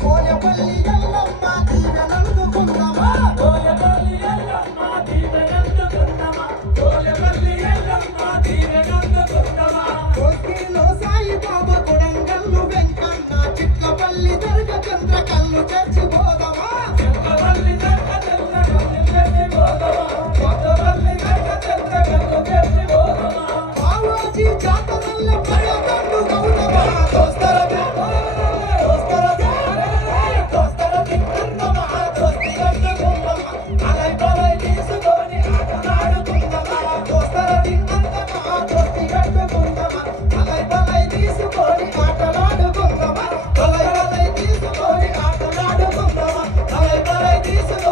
దీవెనందుకున్నమా దీవెనందుకున్నమా దీవెనందుకున్నమా Ladies and